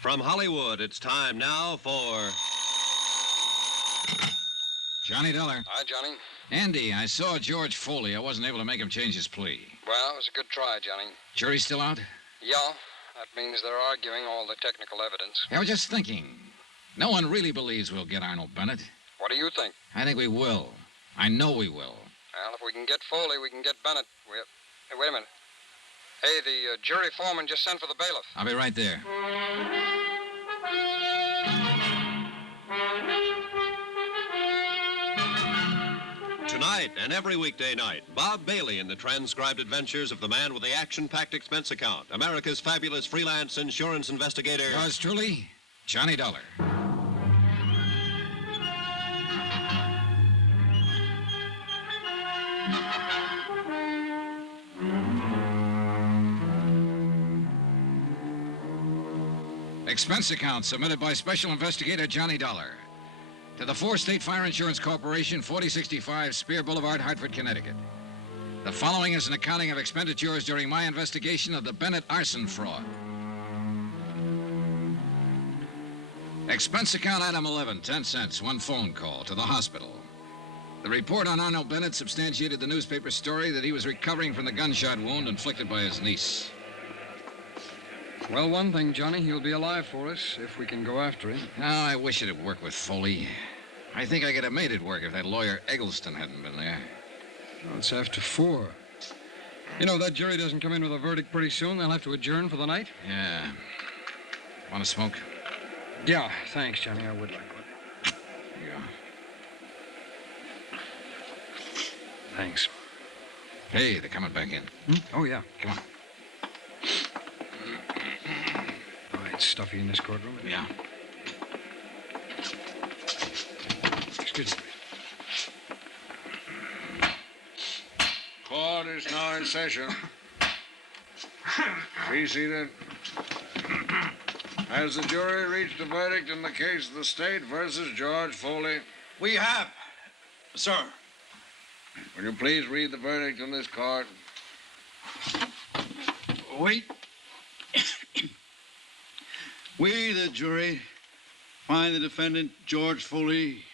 From Hollywood, it's time now for... Johnny Dollar. Hi, Johnny. Andy, I saw George Foley. I wasn't able to make him change his plea. Well, it was a good try, Johnny. Jury still out? Yeah, that means they're arguing all the technical evidence. I was just thinking. No one really believes we'll get Arnold Bennett. What do you think? I think we will. I know we will. Well, if we can get Foley, we can get Bennett. Hey, wait a minute. Hey, the jury foreman just sent for the bailiff. I'll be right there. Tonight and every weekday night, Bob Bailey in the transcribed adventures of the man with the action-packed expense account, America's fabulous freelance insurance investigator. Yours truly, Johnny Dollar. Expense account submitted by Special Investigator Johnny Dollar to the 4 State Fire Insurance Corporation, 4065 Spear Boulevard, Hartford, Connecticut. The following is an accounting of expenditures during my investigation of the Bennett arson fraud. Expense account item 11, 10 cents, 1 phone call to the hospital. The report on Arnold Bennett substantiated the newspaper story that he was recovering from the gunshot wound inflicted by his niece. Well, one thing, Johnny, he'll be alive for us if we can go after him. Now, I wish it'd work with Foley. I think I could have made it work if that lawyer Eggleston hadn't been there. Well, it's after 4. You know, if that jury doesn't come in with a verdict pretty soon, they'll have to adjourn for the night. Yeah. Want to smoke? Yeah, thanks, Johnny. I would like one. Here you go. Thanks. Hey, they're coming back in. Oh, yeah. Come on. Oh, it's stuffy in this courtroom. Yeah. Excuse me. Court is now in session. Be seated. Has the jury reached a verdict in the case of the state versus George Foley? We have, sir. Will you please read the verdict in this court? We, the jury, find the defendant, George Foley,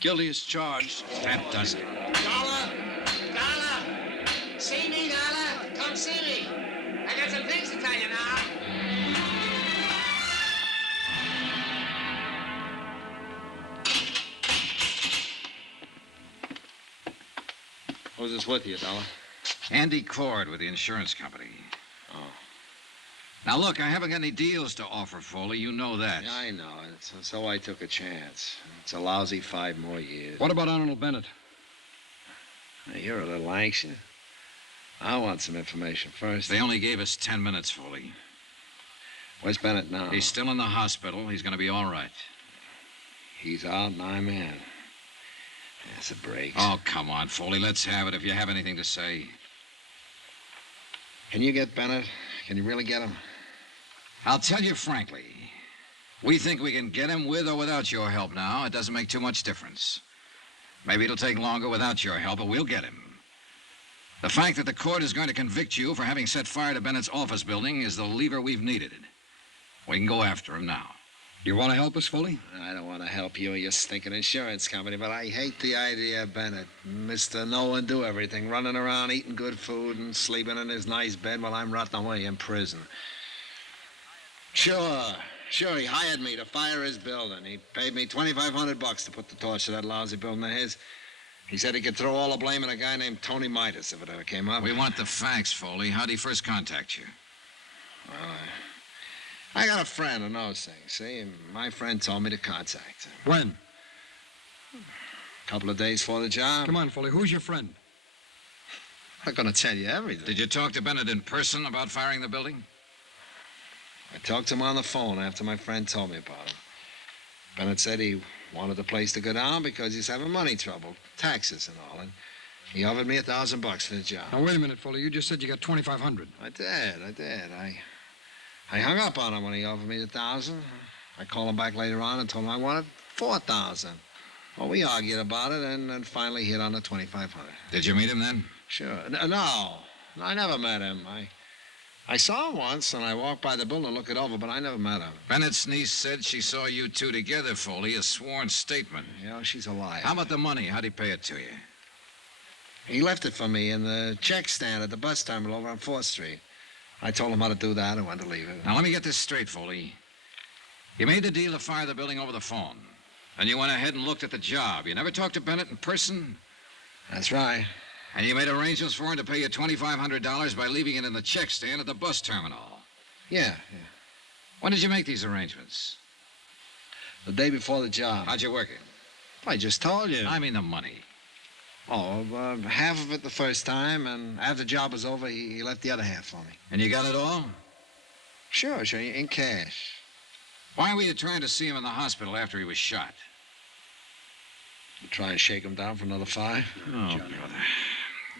guilty as charged. That does it. Dollar! See me, Dollar? Come see me. I got some things to tell you now. Who's this with you, Dollar? Andy Cord with the insurance company. Oh. Now, look, I haven't got any deals to offer, Foley. You know that. Yeah, I know. So I took a chance. It's a lousy 5 more years. What about Arnold Bennett? Hey, you're a little anxious. I want some information first. They only gave us 10 minutes, Foley. Where's Bennett now? He's still in the hospital. He's going to be all right. He's out and I'm in. That's a break. Oh, come on, Foley. Let's have it if you have anything to say. Can you get Bennett? Can you really get him? I'll tell you frankly. We think we can get him with or without your help now. It doesn't make too much difference. Maybe it'll take longer without your help, but we'll get him. The fact that the court is going to convict you for having set fire to Bennett's office building is the lever we've needed. We can go after him now. You want to help us, Foley? I don't want to help you or your stinking insurance company, but I hate the idea of Bennett, Mr. Know-and-do-everything, running around eating good food and sleeping in his nice bed while I'm rotting away in prison. Sure, he hired me to fire his building. He paid me $2,500 to put the torch to that lousy building of his. He said he could throw all the blame on a guy named Tony Midas if it ever came up. We want the facts, Foley. How'd he first contact you? Well, I got a friend who knows things, see? And my friend told me to contact him. When? A couple of days before the job. Come on, Foley. Who's your friend? I'm not going to tell you everything. Did you talk to Bennett in person about firing the building? I talked to him on the phone after my friend told me about him. Bennett said he wanted the place to go down because he's having money trouble, taxes and all, and he offered me $1,000 for the job. Now, wait a minute, Foley. You just said you got $2,500. I did. I hung up on him when he offered me $1,000. I called him back later on and told him I wanted $4,000. Well, we argued about it and finally hit on the $2,500. Did you meet him then? Sure. No, I never met him. I saw him once, and I walked by the building to look it over, but I never met him. Bennett's niece said she saw you two together, Foley, a sworn statement. Yeah, she's a liar. How about the money? How'd he pay it to you? He left it for me in the check stand at the bus terminal over on 4th Street. I told him how to do that and when to leave it. Now, let me get this straight, Foley. You made the deal to fire the building over the phone. And you went ahead and looked at the job. You never talked to Bennett in person? That's right. And you made arrangements for him to pay you $2,500 by leaving it in the check stand at the bus terminal. Yeah. When did you make these arrangements? The day before the job. How'd you work it? I just told you. I mean the money. Oh, half of it the first time, and after the job was over, he left the other half for me. And you got it all? Sure, in cash. Why were you trying to see him in the hospital after he was shot? You try and shake him down for another 5? Oh, brother.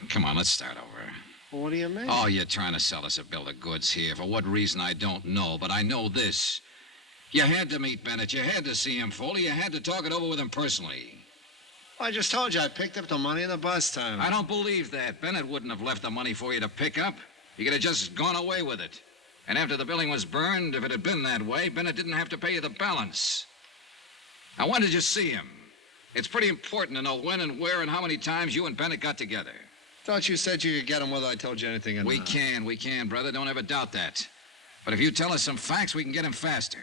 Come on, let's start over. Well, what do you mean? Oh, you're trying to sell us a bill of goods here. For what reason, I don't know, but I know this. You had to meet Bennett. You had to see him, Foley. You had to talk it over with him personally. I just told you I picked up the money in the bus terminal. I don't believe that. Bennett wouldn't have left the money for you to pick up. You could have just gone away with it. And after the building was burned, if it had been that way, Bennett didn't have to pay you the balance. Now, when did you see him? It's pretty important to know when and where and how many times you and Bennett got together. Thought you said you could get him whether I told you anything or not. We can, brother. Don't ever doubt that. But if you tell us some facts, we can get him faster.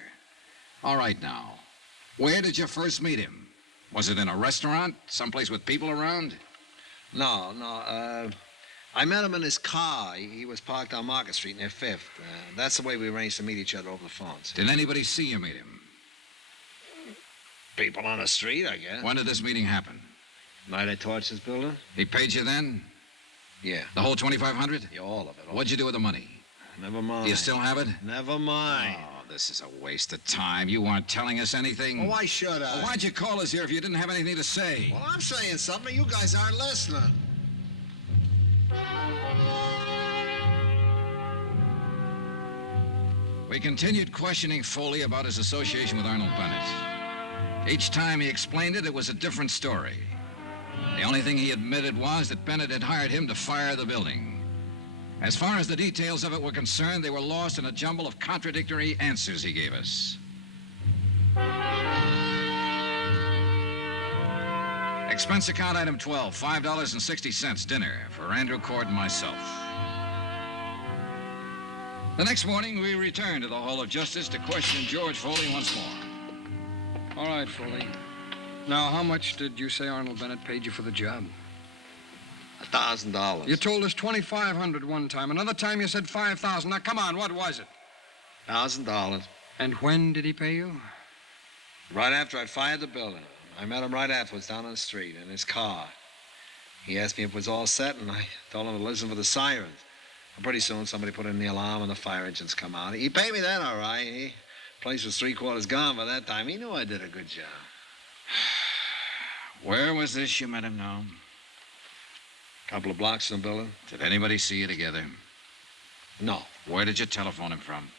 All right, now. Where did you first meet him? Was it in a restaurant? Someplace with people around? No. I met him in his car. He was parked on Market Street near 5th. That's the way we arranged to meet each other over the phones. Did anybody see you meet him? People on the street, I guess. When did this meeting happen? Night I torched this building? He paid you then? Yeah. The whole $2,500? Yeah, all of it. What'd you do with the money? Never mind. Do you still have it? Never mind. Oh, this is a waste of time. You weren't telling us anything. Well, why should I? Well, why'd you call us here if you didn't have anything to say? Well, I'm saying something. You guys aren't listening. We continued questioning Foley about his association with Arnold Bennett. Each time he explained it, it was a different story. The only thing he admitted was that Bennett had hired him to fire the building. As far as the details of it were concerned, they were lost in a jumble of contradictory answers he gave us. Expense account item 12, $5.60 dinner for Andrew Cord and myself. The next morning, we returned to the Hall of Justice to question George Foley once more. All right, Foley. Now, how much did you say Arnold Bennett paid you for the job? $1,000. You told us $2,500 one time. Another time you said $5,000. Now, come on, what was it? $1,000. And when did he pay you? Right after I fired the building. I met him right afterwards down on the street in his car. He asked me if it was all set, and I told him to listen for the sirens. And pretty soon, somebody put in the alarm, and the fire engines come out. He paid me then, all right. The place was 3/4 gone by that time. He knew I did a good job. Where was this you met him now? Couple of blocks from the building. Did anybody see you together? No. Where did you telephone him from?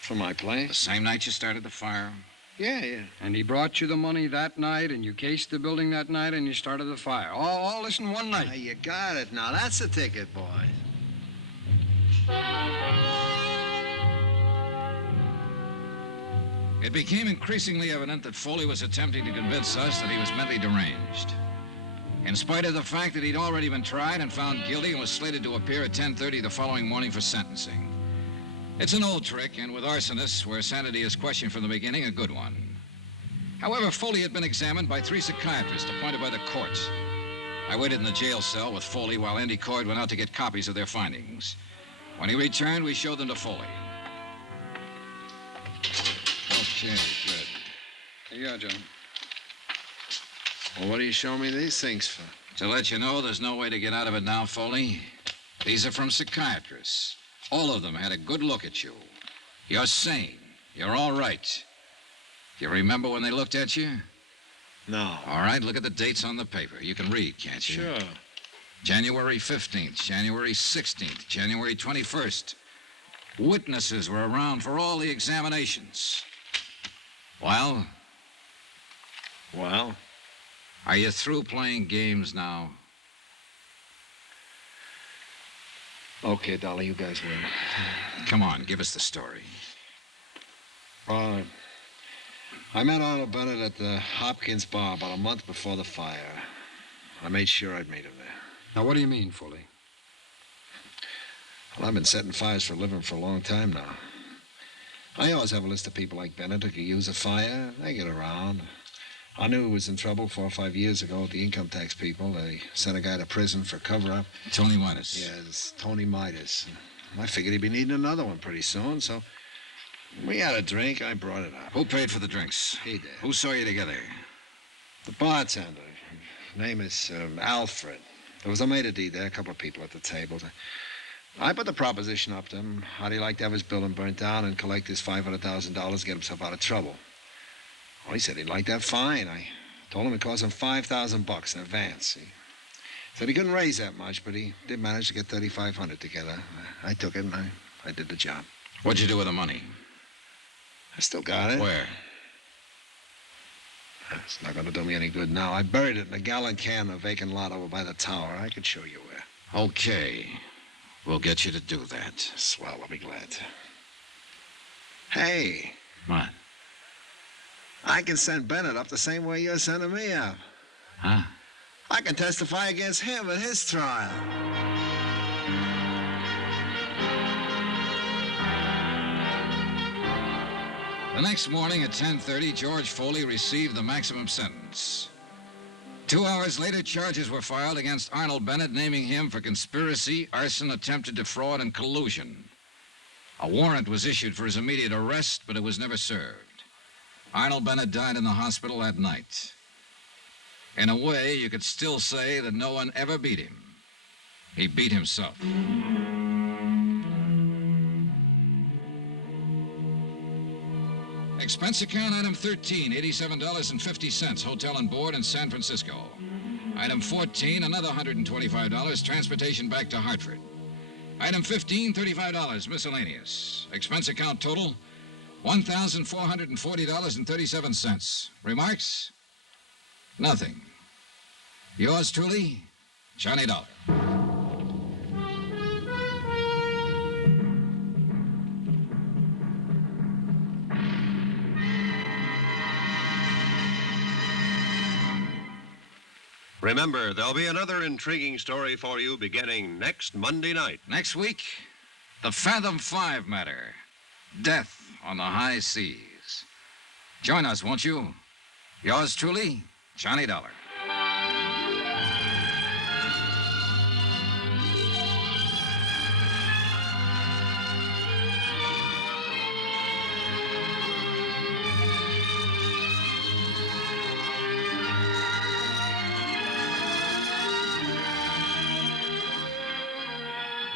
From my The place? same night you started the fire? Yeah. And he brought you the money that night, and you cased the building that night, and you started the fire. All this in one Now, night. you got it now. That's the ticket, boys. It became increasingly evident that Foley was attempting to convince us that he was mentally deranged. In spite of the fact that he'd already been tried and found guilty and was slated to appear at 10:30 the following morning for sentencing. It's an old trick, and with arsonists, where sanity is questioned from the beginning, a good one. However, Foley had been examined by 3 psychiatrists appointed by the court. I waited in the jail cell with Foley while Andy Cord went out to get copies of their findings. When he returned, we showed them to Foley. Okay, good. Here you are, John. Well, what are you showing me these things for? To let you know there's no way to get out of it now, Foley. These are from psychiatrists. All of them had a good look at you. You're sane. You're all right. Do you remember when they looked at you? No. All right, look at the dates on the paper. You can read, can't you? Sure. January 15th, January 16th, January 21st. Witnesses were around for all the examinations. Well, Well, are you through playing games now? Okay, Dolly, you guys win. Come on, give us the story. I met Arnold Bennett at the Hopkins bar about a month before the fire. I made sure I'd meet him there. Now, what do you mean, Foley? Well, I've been setting fires for a living for a long time now. I always have a list of people like Bennett who could use a fire. They get around. I knew he was in trouble 4 or 5 years ago with the income tax people. They sent a guy to prison for cover-up. Tony Midas. Yeah, it's Tony Midas. I figured he'd be needing another one pretty soon, so we had a drink. I brought it up. Who paid for the drinks? He did. Who saw you together? The bartender. His name is Alfred. There was a maitre d' there, a couple of people at the table. I put the proposition up to him. How'd he like to have his building burnt down and collect his $500,000 to get himself out of trouble? Well, he said he'd like that fine. I told him it cost him $5,000 in advance. He said he couldn't raise that much, but he did manage to get $3,500 together. I took it and I did the job. What'd you do with the money? I still got it. Where? It's not going to do me any good now. I buried it in a gallon can in a vacant lot over by the tower. I could show you where. Okay. We'll get you to do that. Swell, I'll be glad to. Hey, What? I can send Bennett up the same way you're sending me up. Huh? I can testify against him at his trial. The next morning at 10:30, George Foley received the maximum sentence. 2 hours later, charges were filed against Arnold Bennett, naming him for conspiracy, arson, attempted defraud, and collusion. A warrant was issued for his immediate arrest, but it was never served. Arnold Bennett died in the hospital that night. In a way, you could still say that no one ever beat him. He beat himself. Expense account item 13, $87.50, hotel and board in San Francisco. Item 14, another $125, transportation back to Hartford. Item 15, $35, miscellaneous. Expense account total, $1,440.37. Remarks? Nothing. Yours truly, Johnny Dollar. Remember, there'll be another intriguing story for you beginning next Monday night. Next week, the Fathom 5 matter. Death on the high seas. Join us, won't you? Yours truly, Johnny Dollar.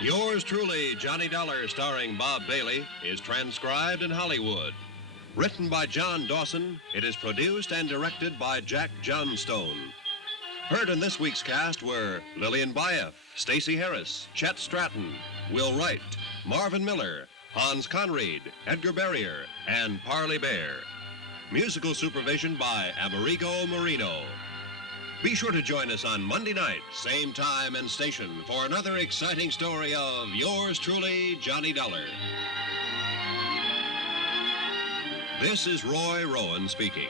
Yours truly, Johnny Dollar, starring Bob Bailey, is transcribed in Hollywood. Written by John Dawson, it is produced and directed by Jack Johnstone. Heard in this week's cast were Lillian Baeff, Stacey Harris, Chet Stratton, Will Wright, Marvin Miller, Hans Conried, Edgar Barrier, and Parley Bear. Musical supervision by Amerigo Marino. Be sure to join us on Monday night, same time and station, for another exciting story of yours truly, Johnny Dollar. This is Roy Rowan speaking.